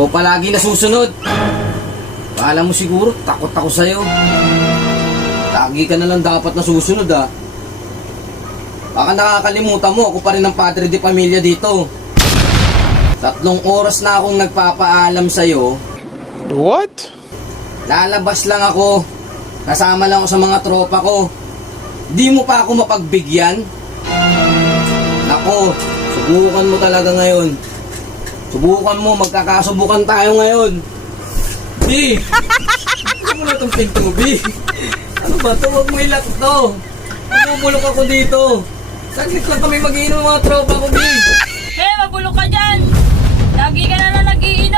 Ikaw palagi nasusunod. Akala mo siguro, takot ako sa'yo. Lagi ka na lang dapat nasusunod ah. Baka nakakalimutan mo, ako pa rin ang padre de pamilya dito. 3 oras na akong nagpapaalam sa'yo. What? Lalabas lang ako. Kasama lang ako sa mga tropa ko. Di mo pa ako mapagbigyan? Nako, subukan mo talaga ngayon. Subukan mo, magkakasubukan tayo ngayon. B! Ano mo na itong pinto, B? Ano ba ito? Huwag mo ilak ito. Bumulok ako dito. Saglit lang kami mag-iinom ng mga tropa ko, B. Hey, mabulok ka dyan! Lagi ka na nag-iinom